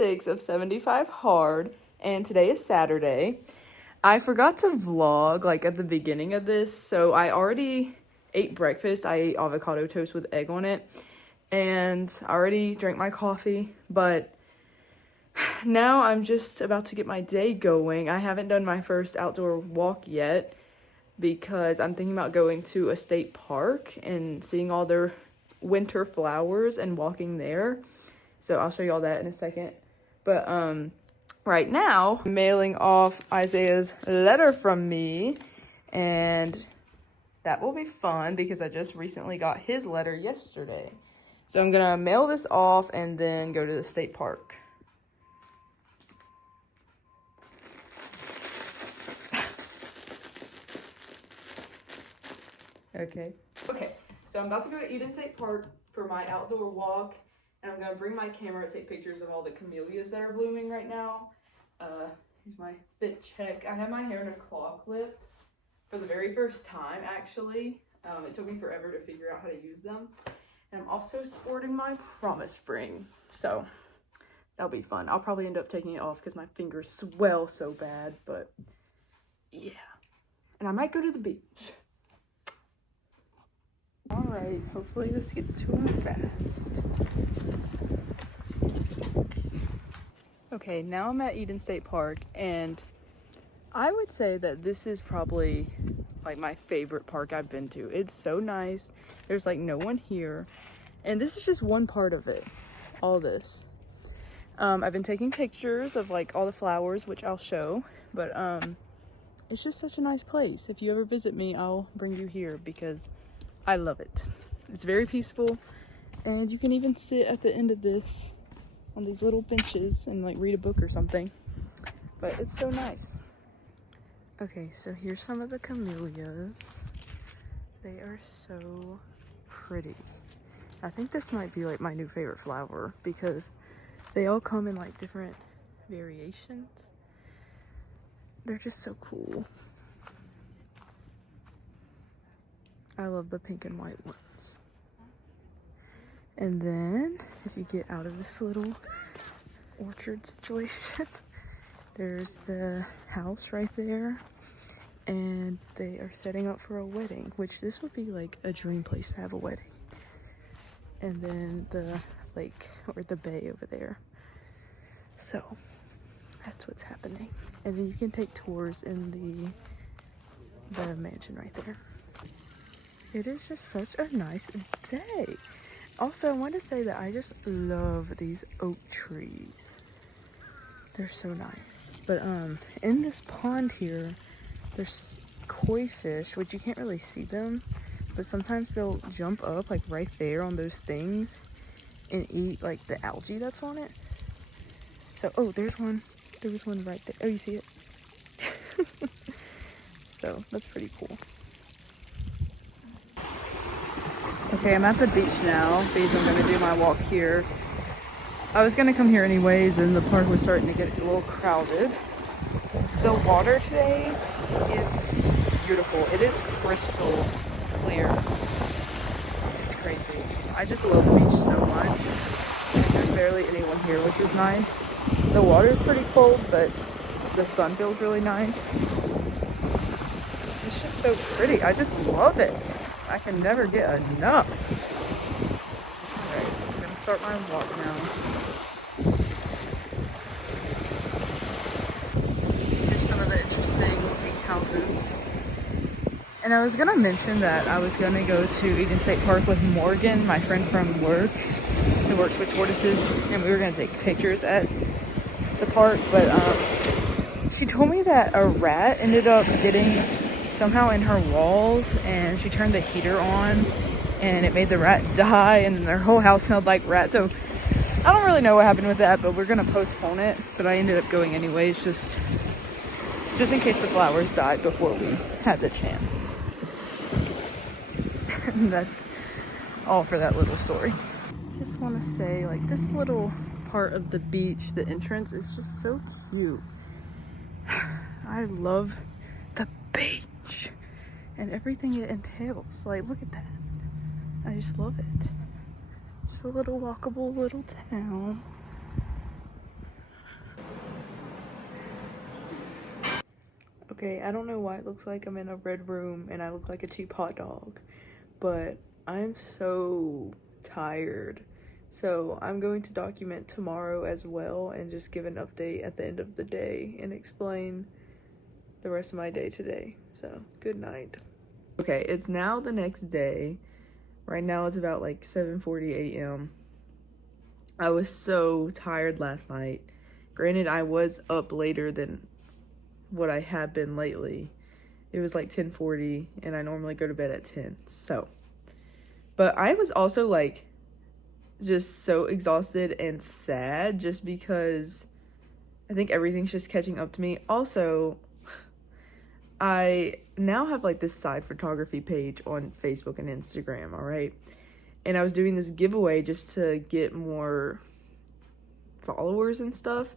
6 of 75 hard, and today is Saturday. I forgot to vlog like at the beginning of this, so I already ate breakfast. I ate avocado toast with egg on it, and I already drank my coffee, but now I'm just about to get my day going. I haven't done my first outdoor walk yet because I'm thinking about going to a state park and seeing all their winter flowers and walking there. So I'll show you all that in a second. But right now, I'm mailing off Isaiah's letter from me, and that will be fun because I just recently got his letter yesterday. So I'm gonna mail this off and then go to the state park. Okay, so I'm about to go to Eden State Park for my outdoor walk, and I'm gonna bring my camera to take pictures of all the camellias that are blooming right now. Here's my fit check. I have my hair in a claw clip for the very first time, actually. It took me forever to figure out how to use them. And I'm also sporting my promise ring, so that'll be fun. I'll probably end up taking it off because my fingers swell so bad, but yeah. And I might go to the beach. All right, hopefully this gets to him fast. Okay, now I'm at Eden State Park, and I would say that this is probably like my favorite park I've been to. It's so nice. There's like no one here, and this is just one part of it, all this. I've been taking pictures of like all the flowers, which I'll show, but it's just such a nice place. If you ever visit me, I'll bring you here because I love it. It's very peaceful, and you can even sit at the end of this on these little benches and like read a book or something, but it's so nice. Okay, so here's some of the camellias. They are so pretty. I think this might be like my new favorite flower because they all come in like different variations. They're just so cool. I love the pink and white ones. And then if you get out of this little orchard situation, there's the house right there, and they are setting up for a wedding, which this would be like a dream place to have a wedding. And then the lake or the bay over there. So that's what's happening. And then you can take tours in the mansion right there. It is just such a nice day. Also, I want to say that I just love these oak trees. They're so nice. But in this pond here, there's koi fish, which you can't really see them, but sometimes they'll jump up like right there on those things and eat like the algae that's on it. So, oh, there's one. There was one right there. Oh, you see it? So that's pretty cool. Okay, I'm at the beach now because I'm gonna do my walk here. I was gonna come here anyways, and the park was starting to get a little crowded. The water today is beautiful. It is crystal clear. It's crazy. I just love the beach so much. There's barely anyone here, which is nice. The water is pretty cold, but the sun feels really nice. It's just so pretty. I just love it. I can never get enough. Alright, I'm gonna start my walk now. Here's some of the interesting looking houses. And I was gonna mention that I was gonna go to Eden State Park with Morgan, my friend from work, who works with tortoises, and we were gonna take pictures at the park, but she told me that a rat ended up getting somehow in her walls, and she turned the heater on and it made the rat die, and their whole house smelled like rat. So I don't really know what happened with that, but we're gonna postpone it. But I ended up going anyways, just in case the flowers died before we had the chance. And that's all for that little story. Just want to say, like, this little part of the beach, the entrance is just so cute. I love the beach and everything it entails. Like, look at that. I just love it. Just a little walkable little town. Okay, I don't know why it looks like I'm in a red room and I look like a cheap hot dog, but I'm so tired. So I'm going to document tomorrow as well and just give an update at the end of the day and explain the rest of my day today. So, good night. Okay, it's now the next day. Right now it's about like 7:40 a.m. I was so tired last night. Granted, I was up later than what I have been lately. It was like 10:40 and I normally go to bed at 10. So, but I was also like just so exhausted and sad just because I think everything's just catching up to me. Also, I now have like this side photography page on Facebook and Instagram, all right? And I was doing this giveaway just to get more followers and stuff.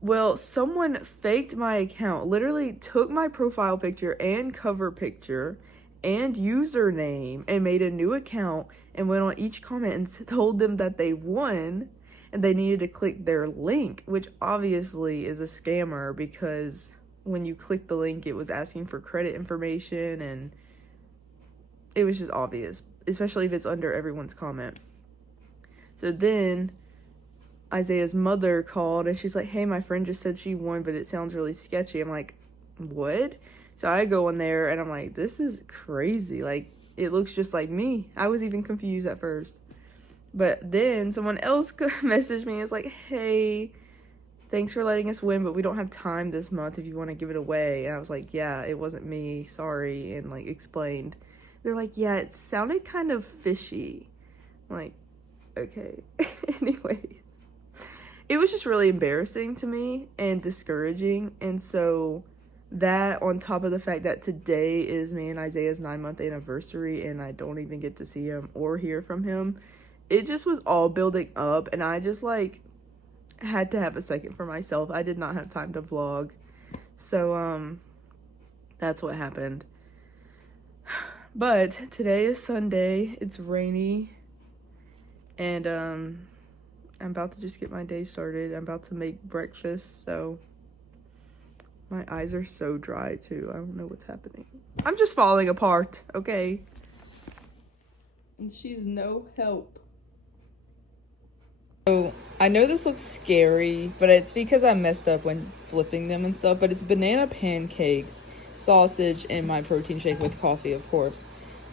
Well, someone faked my account, literally took my profile picture and cover picture and username and made a new account and went on each comment and told them that they won and they needed to click their link, which obviously is a scammer because when you click the link, it was asking for credit information and it was just obvious, especially if it's under everyone's comment. So then Isaiah's mother called and she's like, hey, my friend just said she won, but it sounds really sketchy. I'm like, what? So I go in there and I'm like, this is crazy. Like, it looks just like me. I was even confused at first. But then someone else messaged me and was like, hey, thanks for letting us win, but we don't have time this month if you want to give it away. And I was like, yeah, it wasn't me. Sorry. And like explained. They're like, yeah, it sounded kind of fishy. I'm like, okay. Anyways. It was just really embarrassing to me and discouraging. And so that on top of the fact that today is me and Isaiah's 9-month anniversary and I don't even get to see him or hear from him, it just was all building up and I just like had to have a second for myself. I did not have time to vlog. So that's what happened. But today is Sunday. It's rainy and I'm about to just get my day started. I'm about to make breakfast, so my eyes are so dry too. I don't know what's happening. I'm just falling apart, okay? And she's no help. So, I know this looks scary, but it's because I messed up when flipping them and stuff, but it's banana pancakes, sausage, and my protein shake with coffee, of course.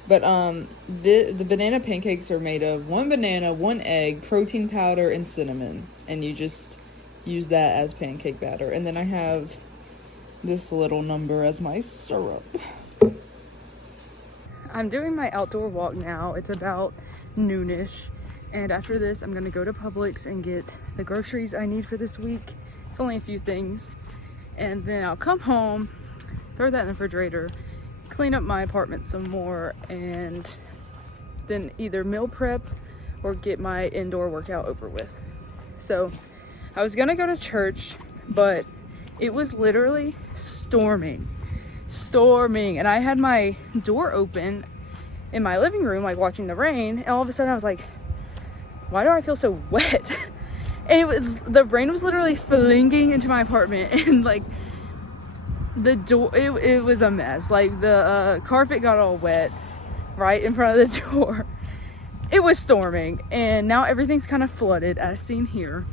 But the banana pancakes are made of 1 banana, 1 egg, protein powder, and cinnamon. And you just use that as pancake batter. And then I have this little number as my syrup. I'm doing my outdoor walk now. It's about noonish. And after this, I'm gonna go to Publix and get the groceries I need for this week. It's only a few things. And then I'll come home, throw that in the refrigerator, clean up my apartment some more, and then either meal prep or get my indoor workout over with. So I was gonna go to church, but it was literally storming, and I had my door open in my living room, like watching the rain, and all of a sudden I was like, why do I feel so wet? And the rain was literally flinging into my apartment, and like the door, it was a mess. Like the carpet got all wet right in front of the door. It was storming, and now everything's kind of flooded as seen here.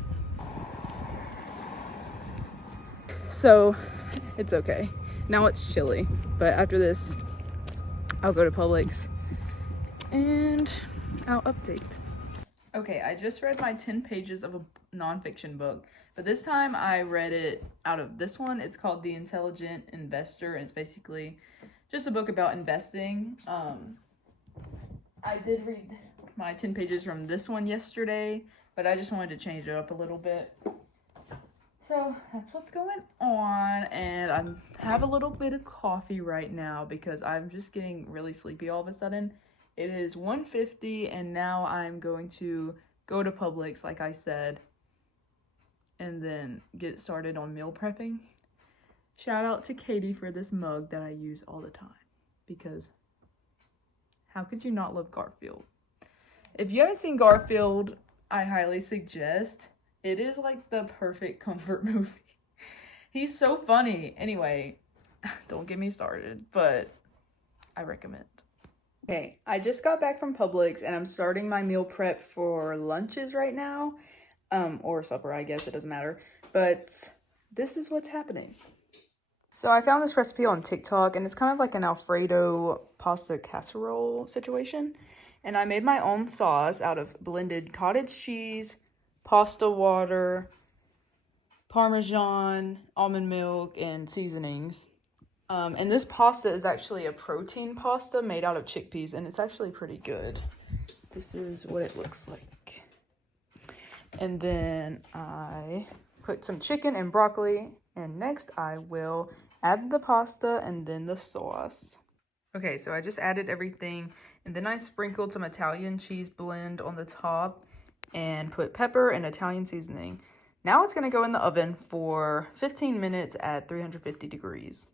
So it's okay. Now it's chilly, but after this I'll go to Publix and I'll update. Okay, I just read my 10 pages of a nonfiction book, but this time I read it out of this one. It's called The Intelligent Investor, and it's basically just a book about investing. I did read my 10 pages from this one yesterday, but I just wanted to change it up a little bit. So that's what's going on, and I have a little bit of coffee right now because I'm just getting really sleepy all of a sudden. It is 1:50 and now I'm going to go to Publix, like I said, and then get started on meal prepping. Shout out to Katie for this mug that I use all the time, because how could you not love Garfield? If you haven't seen Garfield, I highly suggest. It is like the perfect comfort movie. He's so funny. Anyway, Don't get me started, but I recommend. Okay, I just got back from Publix and I'm starting my meal prep for lunches right now. Or supper, I guess, it doesn't matter. But this is what's happening. So I found this recipe on TikTok and it's kind of like an Alfredo pasta casserole situation. And I made my own sauce out of blended cottage cheese, pasta water, Parmesan, almond milk, and seasonings. And this pasta is actually a protein pasta made out of chickpeas, and it's actually pretty good. This is what it looks like. And then I put some chicken and broccoli, and next I will add the pasta and then the sauce. Okay, so I just added everything, and then I sprinkled some Italian cheese blend on the top and put pepper and Italian seasoning. Now it's gonna go in the oven for 15 minutes at 350 degrees.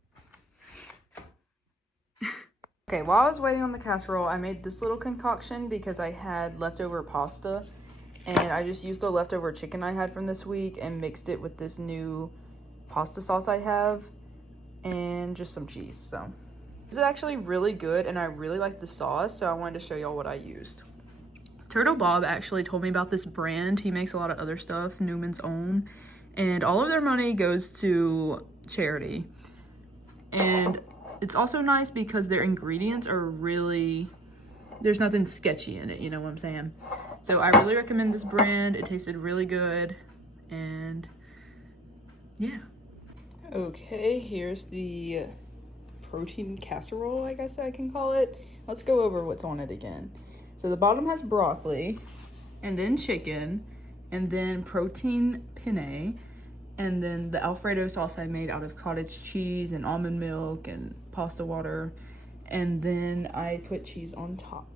Okay, while I was waiting on the casserole, I made this little concoction because I had leftover pasta, and I just used the leftover chicken I had from this week and mixed it with this new pasta sauce I have and just some cheese. So this is actually really good and I really like the sauce, so I wanted to show y'all what I used. Turtle Bob actually told me about this brand. He makes a lot of other stuff, Newman's Own, and all of their money goes to charity. And it's also nice because their ingredients are really, there's nothing sketchy in it, you know what I'm saying? So I really recommend this brand. It tasted really good, and yeah. Okay, here's the protein casserole, I guess I can call it. Let's go over what's on it again. So the bottom has broccoli, and then chicken, and then protein penne, and then the Alfredo sauce I made out of cottage cheese and almond milk and pasta water, and then I put cheese on top.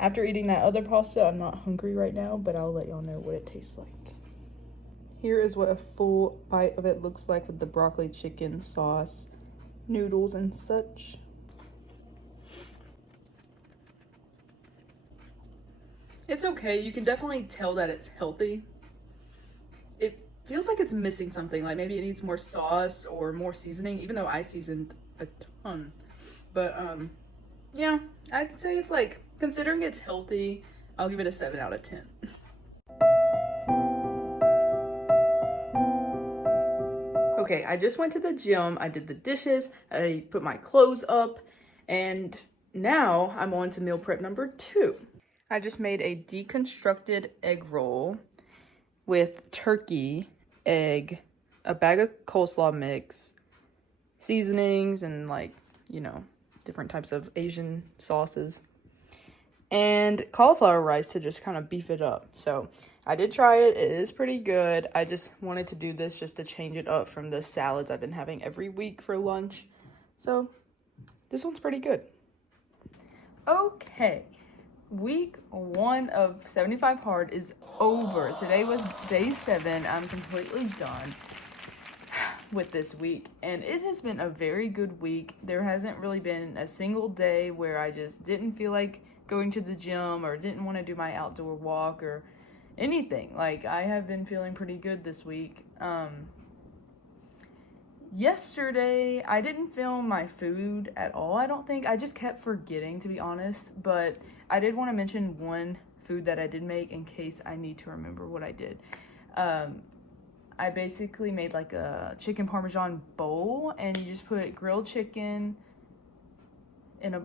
After eating that other pasta, I'm not hungry right now, but I'll let y'all know what it tastes like. Here is what a full bite of it looks like with the broccoli, chicken, sauce, noodles, and such. It's okay. You can definitely tell that it's healthy. It feels like it's missing something, like maybe it needs more sauce or more seasoning, even though I seasoned a ton. But yeah, I'd say it's like, considering it's healthy, I'll give it a 7 out of 10. Okay, I just went to the gym, I did the dishes, I put my clothes up, and now I'm on to meal prep number 2. I just made a deconstructed egg roll with turkey, egg, a bag of coleslaw mix, seasonings, and like, you know, different types of Asian sauces, and cauliflower rice to just kind of beef it up. So I did try it. It is pretty good. I just wanted to do this just to change it up from the salads I've been having every week for lunch. So this one's pretty good. Okay. Week 1 of 75 Hard is over. Today was day 7. I'm completely done with this week, and it has been a very good week. There hasn't really been a single day where I just didn't feel like going to the gym or didn't want to do my outdoor walk or anything. Like, I have been feeling pretty good this week. Yesterday, I didn't film my food at all, I don't think. I just kept forgetting, to be honest. But I did want to mention one food that I did make in case I need to remember what I did. I basically made like a chicken parmesan bowl, and you just put grilled chicken in a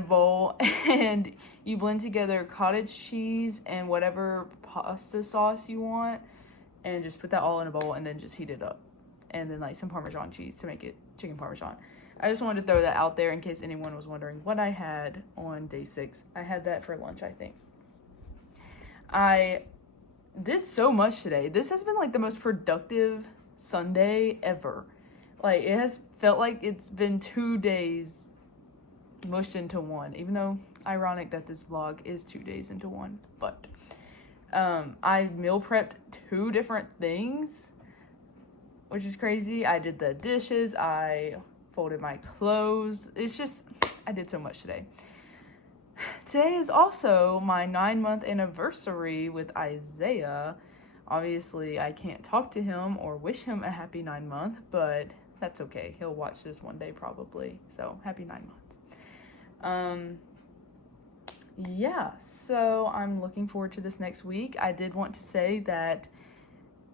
bowl, and you blend together cottage cheese and whatever pasta sauce you want, and just put that all in a bowl and then just heat it up. And then like some Parmesan cheese to make it chicken Parmesan. I just wanted to throw that out there in case anyone was wondering what I had on day 6. I had that for lunch, I think. I did so much today. This has been like the most productive Sunday ever. Like, it has felt like it's been 2 days mushed into one, even though ironic that this vlog is 2 days into one. But I meal prepped 2 different things, which is crazy. I did the dishes, I folded my clothes. It's just, I did so much today. Today is also my 9-month anniversary with Isaiah, Obviously, I can't talk to him or wish him a happy 9-month, but that's okay. He'll watch this one day probably. So, happy 9 months. Yeah, so I'm looking forward to this next week. I did want to say that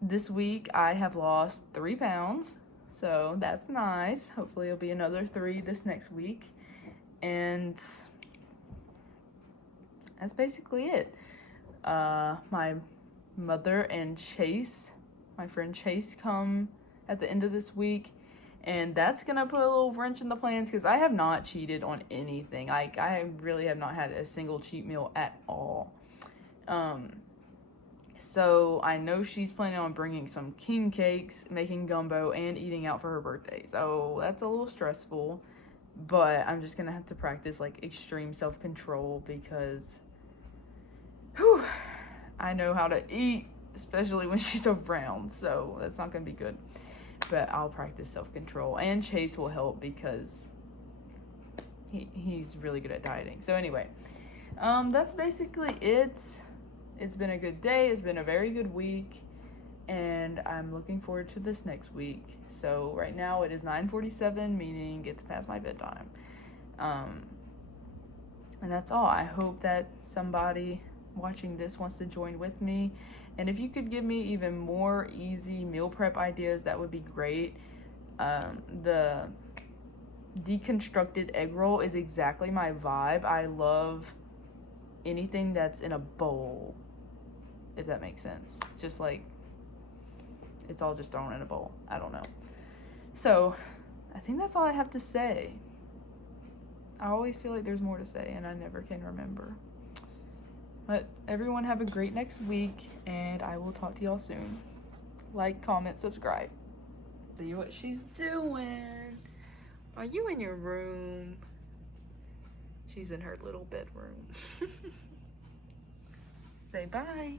this week I have lost 3 pounds, so that's nice. Hopefully it'll be another 3 this next week. And that's basically it. My mother and Chase, my friend Chase, come at the end of this week, and that's gonna put a little wrench in the plans because I have not cheated on anything. I really have not had a single cheat meal at all. So I know she's planning on bringing some king cakes, making gumbo, and eating out for her birthday. So that's a little stressful, but I'm just gonna have to practice like extreme self-control because I know how to eat, especially when she's around, so that's not gonna be good. But I'll practice self-control, and Chase will help because he's really good at dieting. So anyway, that's basically it. It's been a good day. It's been a very good week, and I'm looking forward to this next week. So right now it is 9:47, meaning it's past my bedtime. And that's all. I hope that somebody watching this wants to join with me, and if you could give me even more easy meal prep ideas, that would be great. The deconstructed egg roll is exactly my vibe. I love anything that's in a bowl, if that makes sense. Just like it's all just thrown in a bowl. I don't know. So I think that's all I have to say. I always feel like there's more to say and I never can remember. But everyone have a great next week, and I will talk to y'all soon. Like, comment, subscribe. See what she's doing. Are you in your room? She's in her little bedroom. Say bye.